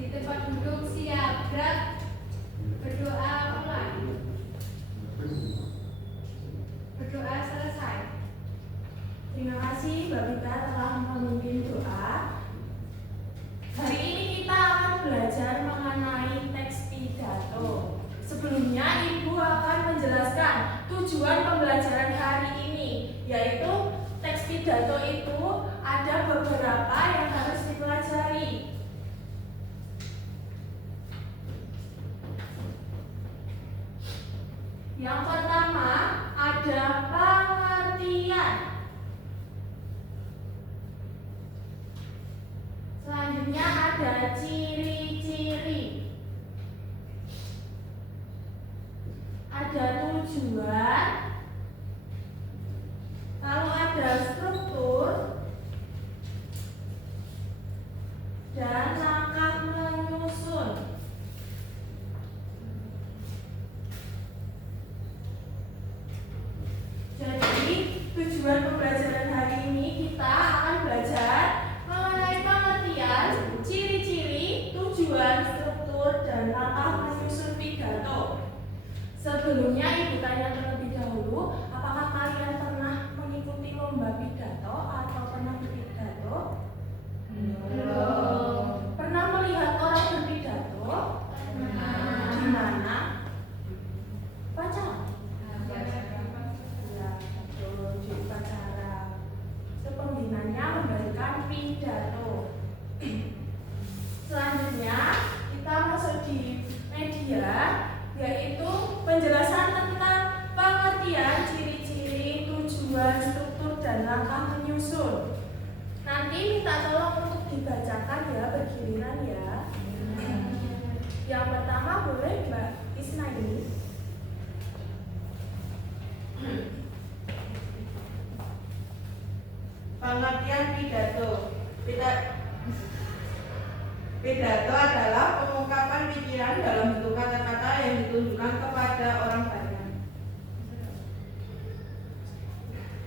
Di tempat duduk siap, gerak, berdoa mulai. Berdoa selesai. Terima kasih Mbak Vita telah memimpin doa. Hari ini kita akan belajar mengenai teks pidato. Sebelumnya Ibu akan menjelaskan tujuan pembelajaran hari ini, yaitu teks pidato itu ada beberapa yang harus dipelajari. Yang pertama ada pengertian. Selanjutnya ada ciri-ciri. Ada tujuan. Lalu ada struktur dan langkah menyusun. Jadi tujuan pembelajaran hari ini kita akan belajar mengenai pengertian, ciri-ciri, tujuan, struktur, dan langkah menyusun pidato. Sebelumnya Ibu tanya terlebih dahulu, apakah kalian pernah mengikuti lomba pidato atau pernah berpidato? Belum. Pernah melihat orang berpidato? Pernah. Di mana? Baca. Ya, betul, di upacara. Pembinanya memberikan pidato. Selanjutnya kita masuk di media, yaitu penjelasan tentang pengertian, ciri-ciri, tujuan, struktur, dan langkah menyusun. Nanti minta tolong untuk dibacakan ya, bergiliran ya. Yang pertama boleh Mbak Isna ini. Pengertian pidato. Pidato adalah pengungkapan pikiran dalam bentuk kata-kata yang ditunjukkan kepada orang banyak.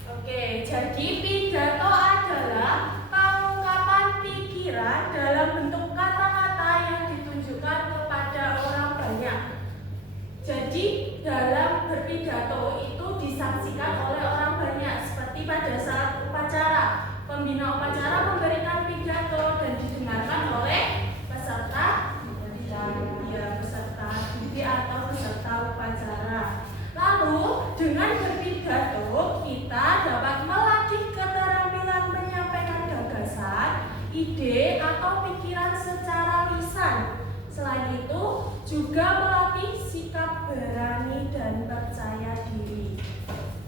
Oke, jadi pidato adalah pengungkapan pikiran dalam bentuk kata-kata yang ditunjukkan kepada orang banyak. Jadi dalam berpidato itu disaksikan oleh orang banyak, seperti pada saat upacara. Pembina upacara memberikan pidato dan didengarkan oleh peserta didik atau peserta upacara. Lalu dengan berpidato kita dapat melatih keterampilan menyampaikan gagasan, ide atau pikiran secara lisan. Selain itu juga melatih sikap berani dan percaya diri.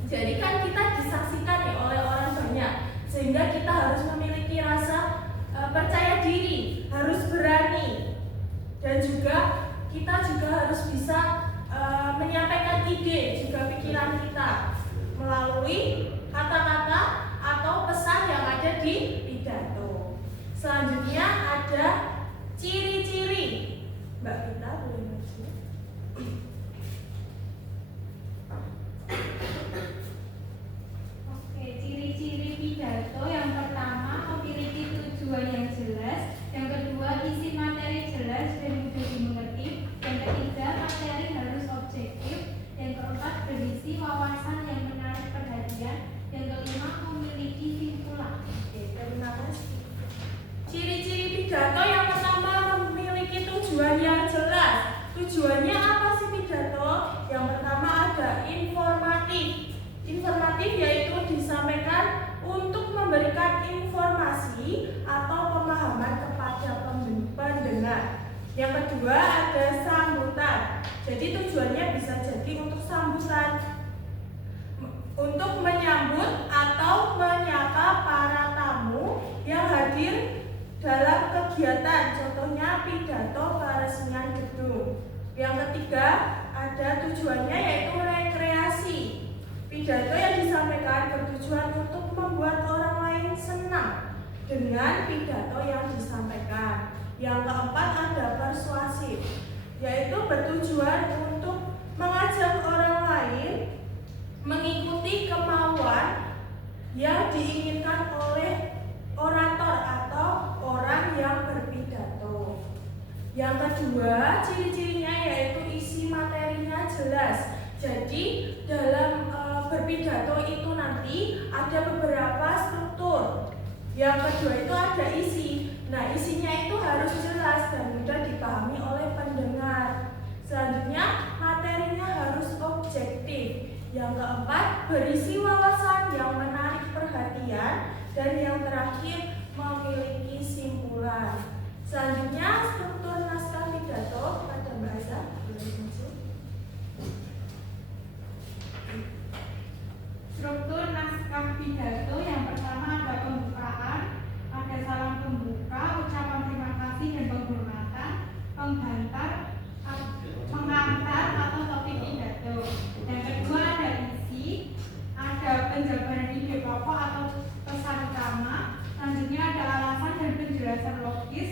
Jadi kan kita disaksikan ya oleh orang banyak, sehingga kita harus memiliki rasa percaya diri, harus berani, dan juga kita juga harus bisa menyampaikan ide juga pikiran kita melalui kata-kata atau pesan yang ada di pidato. Selanjutnya ada ciri-ciri. Mbak Vita boleh maju. Oke, ciri-ciri pidato yang pertama memiliki tujuan yang jelas, yang kedua isi materi jelas dan mudah dimengerti, yang ketiga materi harus objektif, yang keempat berisi wawasan yang menarik perhatian, yang kelima memiliki simpulan. Oke, terima kasih. Ciri-ciri pidato yang pertama memiliki tujuan yang jelas. Tujuannya apa sih pidato? Yang pertama ada informatif. Informatif yaitu disampaikan untuk memberikan informasi atau pemahaman kepada pendengar. Yang kedua ada sambutan. Jadi tujuannya bisa jadi untuk sambutan, untuk menyambut atau menyapa para tamu yang hadir dalam kegiatan, contohnya pidato peresmian gedung. Yang ketiga ada tujuannya yaitu rekreasi. Pidato yang disampaikan bertujuan untuk membuat orang lain senang dengan pidato yang disampaikan. Yang keempat ada persuasif, yaitu bertujuan untuk mengajak orang lain mengikuti kemauan yang diinginkan oleh orator atau orang yang berpidato. Yang kedua, ciri-cirinya yaitu isi materinya jelas. Jadi dalam berpidato itu nanti ada beberapa struktur. Yang kedua itu ada isi. Nah, isinya itu harus jelas dan mudah dipahami oleh pendengar. Selanjutnya, materinya harus objektif. Yang keempat, berisi wawasan yang menarik perhatian. Dan yang terakhir, memiliki simpulan. Selanjutnya, struktur naskah pidato pada bahasa. Struktur naskah pidato yang pertama ada pembukaan, ada salam pembuka, ucapan terima kasih dan penghormatan, penghantar, pengantar atau topik pidato. Yang kedua ada isi, ada penjabaran ide pokok atau pesan utama. Selanjutnya ada alasan dan penjelasan logis.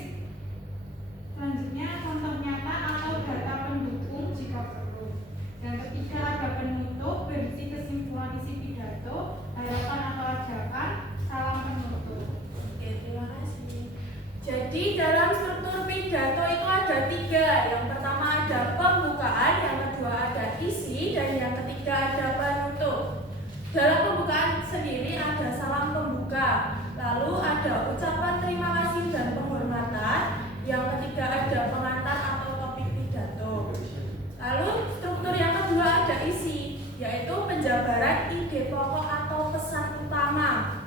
Selanjutnya contoh nyata atau data pendukung jika perlu. Yang ketiga ada penutup berisi kesimpulan isi pidato, harapan atau ajakan, salam penutup. Oke, terima kasih. Jadi dalam struktur pidato itu ada 3. Yang pertama ada pembukaan, yang kedua ada isi, dan yang ketiga ada penutup. Dalam pembukaan sendiri ada salam pembuka, lalu ada ucapan terima kasih dan penghormatan, yang ketiga ada pengantar atau topik pidato. Lalu struktur yang kedua ada isi, yaitu penjabaran ide pokok atau pesan utama,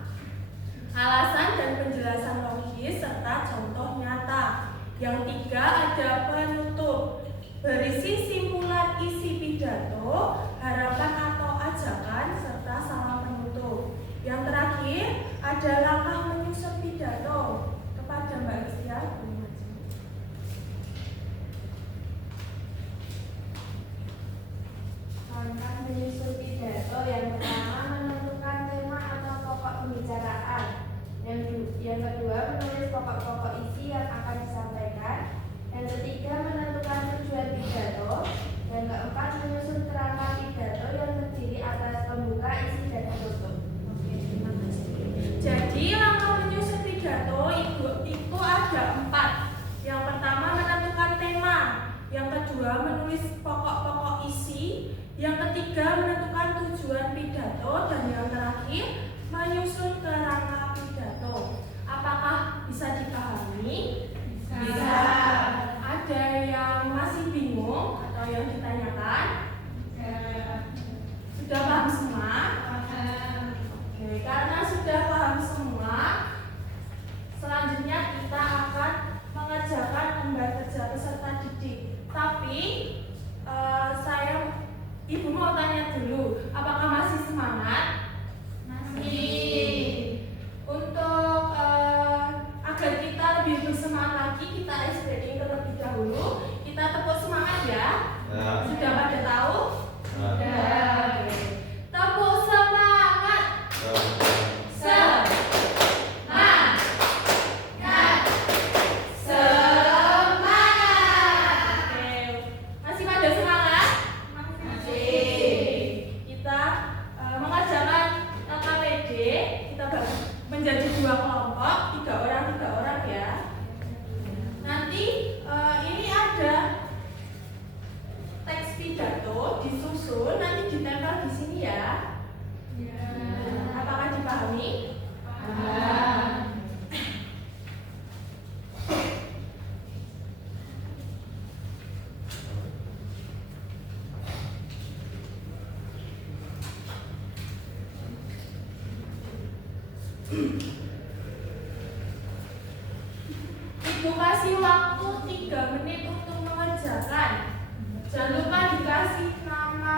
alasan dan penjelasan logis serta contoh nyata. Yang tiga ada penutup, berisi simpulan isi pidato, harapan atau ajakan serta salam penutup. Yang terakhir ada langkah menyusun pidato. Kepada Mbak Kristia. Langkah menyusun pidato yang pertama menentukan tema atau pokok pembicaraan. Yang kedua menulis pokok-pokok isi yang akan disampaikan. Yang ketiga menentukan tujuan pidato. Yang keempat menyusun kerangka pidato yang terdiri atas pembuka, isi dan penutup. Oke, terima kasih. Jadi langkah menyusun pidato itu ada 4. Yang pertama menentukan tema. Yang kedua menulis pokok-pokok isi. Yang ketiga menentukan tujuan pidato, dan yang terakhir menyusun kerangka pidato. Apakah bisa dipahami? Bisa. Ada yang masih bingung atau yang ditanyakan? Sudah paham semua? Oke, karena sudah paham semua, selanjutnya kita akan mengerjakan lembar kerja peserta didik. Tapi Ibu mau tanya dulu, apakah masih semangat? Masih. Untuk agar kita lebih bersemangat lagi, kita ice breaking terlebih dahulu. Kita tepuk semangat ya. Sudah pada tahu? Sudah. Tepuk semangat. Semangat. Semangat. Oke. Masih pada semangat? Kita mengerjakan KPD, kita menjadi 2 kelompok, 3 orang ya. Nanti ini ada teks pidato disusun, nanti ditempel di sini ya. Apakah dipahami? Paham. Ibu kasih waktu 3 menit untuk mengerjakan. Jangan lupa dikasih nama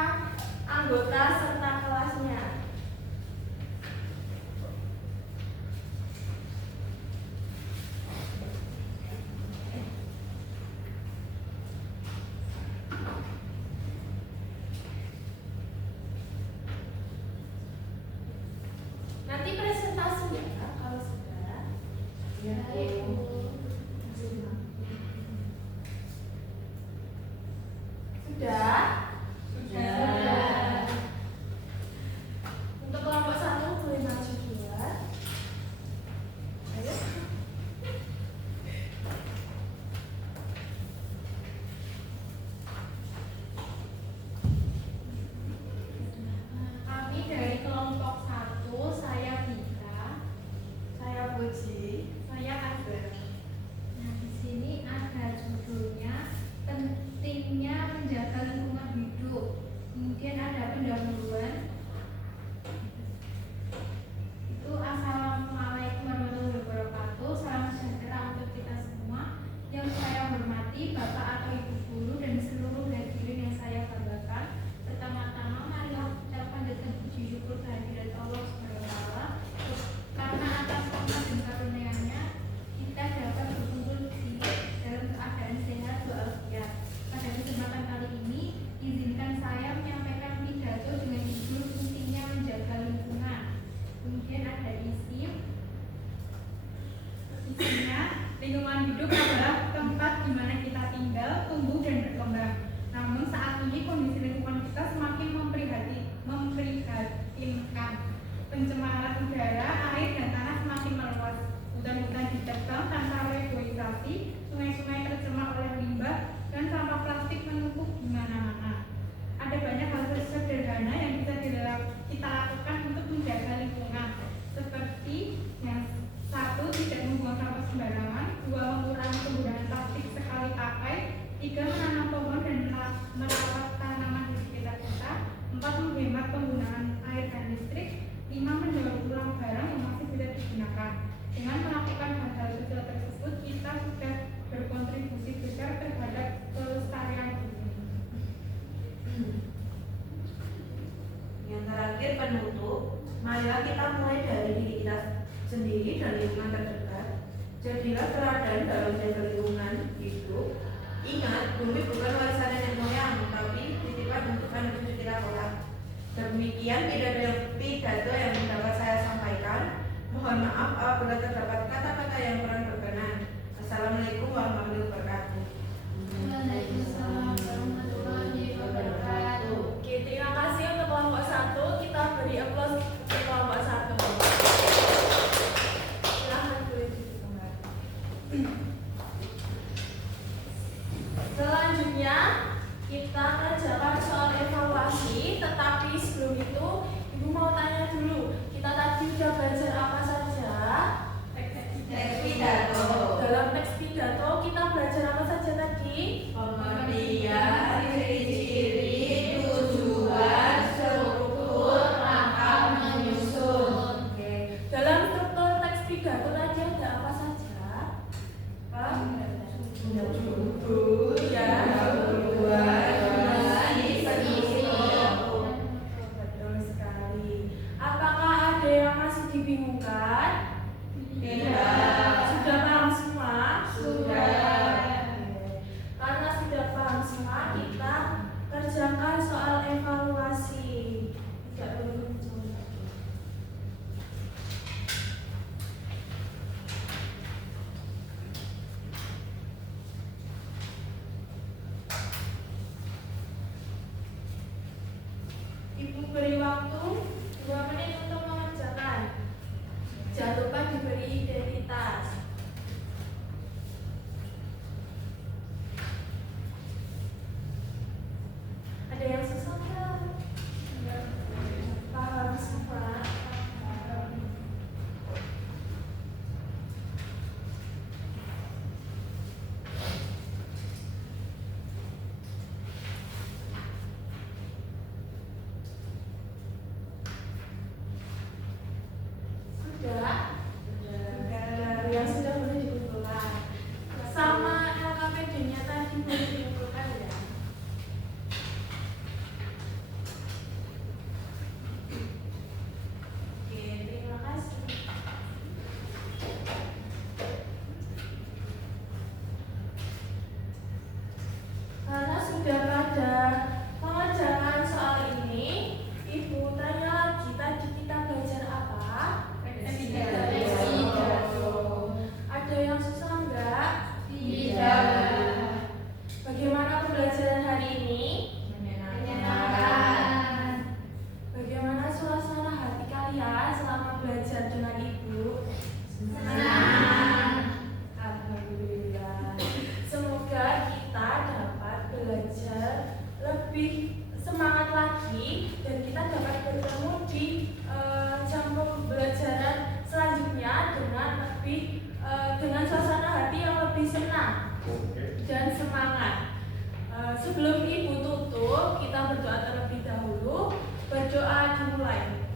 anggota serta kelasnya. Nanti presentasinya hormati Bapak atau Ibu guru dan seluruh hadirin yang saya banggakan. Pertama-tama marilah ucapkan dan puji syukur kehadirat Allah SWT karena atas rahmat dan karunia-Nya kita dapat berkumpul di dalam keadaan sehat walafiat. Pada kesempatan kali ini, izinkan saya menyampaikan pidato dengan judul pentingnya menjaga lingkungan. Kemudian ada isinya, lingkungan hidup adalah tempat di mana kita tinggal, tumbuh dan berkembang. Namun saat ini kondisi lingkungan kita semakin memprihatinkan. Pencemaran udara, air dan tanah semakin meluas. Hutan-hutan ditebang tanpa reboisasi, sungai-sungai tercemar oleh limbah dan sampah plastik menumpuk di mana-mana. Ada banyak hal sederhana yang bisa kita lakukan untuk menjaga lingkungan, seperti yang satu, tidak membuang sampah sembarangan; dua, mengurangi penggunaan plastik sekali pakai; tiga, menanam pohon dan merawat tanaman di sekitar kita; empat, menghemat penggunaan air dan listrik; lima, mendaur ulang barang yang masih tidak digunakan. Dengan melakukan hal-hal kecil tersebut, kita sudah berkontribusi besar terhadap kelestarian bumi. Yang terakhir, penutup, marilah kita mulai dari diri kita sendiri dan lingkungan terdekat. Jadilah teladan dalam menjaga lingkungan hidup. Ingat, bumi bukan warisan nenek moyang, tapi titipan untuk anak cucu kita kelak. Demikian pidato yang dapat saya sampaikan. Mohon maaf apabila terdapat kata-kata yang kurang berkenan. Assalamualaikum warahmatullahi wabarakatuh. Waalaikumsalam warahmatullahi wabarakatuh. Oke, terima kasih untuk kelompok 1. Kita beri aplaus untuk kelompok 1. Silahkan boleh duduk kembali. Selanjutnya kita kerjakan soal evaluasi, tetapi sebelum itu Ibu mau tanya dulu, kita tadi sudah belajar apa saja? Teks pidato. Dalam teks pidato kita belajar apa saja tadi? Pengertian, ciri-ciri, tujuan, struktur, rangka menyusun. Oke. Dalam struktur teks pidato tadi ada apa saja? Betul sekali. Apakah ada yang masih dibingungkan? Tidak. Sudah paham semua? Sudah. Oke. Karena sudah paham semua, kita kerjakan soal evaluasi. Tidak perlu jauh lagi. Ibu beri waktu 2 menit untuk mengerjakan. Jangan lupa diberi identitas. Ada yang susah nggak? Paham semua? Sudah? Yang sudah boleh dikumpulkan. Sama LKPD-nya tadi boleh dikumpulkan ya? Oke, terima kasih. Karena sudah pada mengerjakan soal ini, Ibu tanya lagi, tadi kita belajar apa? Pidato. Ada yang susah enggak? Tidak. Bagaimana pembelajaran hari ini? Menyenangkan. Bagaimana suasana hati kalian selama belajar dengan Ibu? Senang. Alhamdulillah. Semoga kita dapat belajar lebih semangat lagi dan kita dapat bertemu di jam pembelajaran selanjutnya dengan suasana hati yang lebih senang dan semangat. Sebelum Ibu tutup, kita berdoa terlebih dahulu. Berdoa dimulai.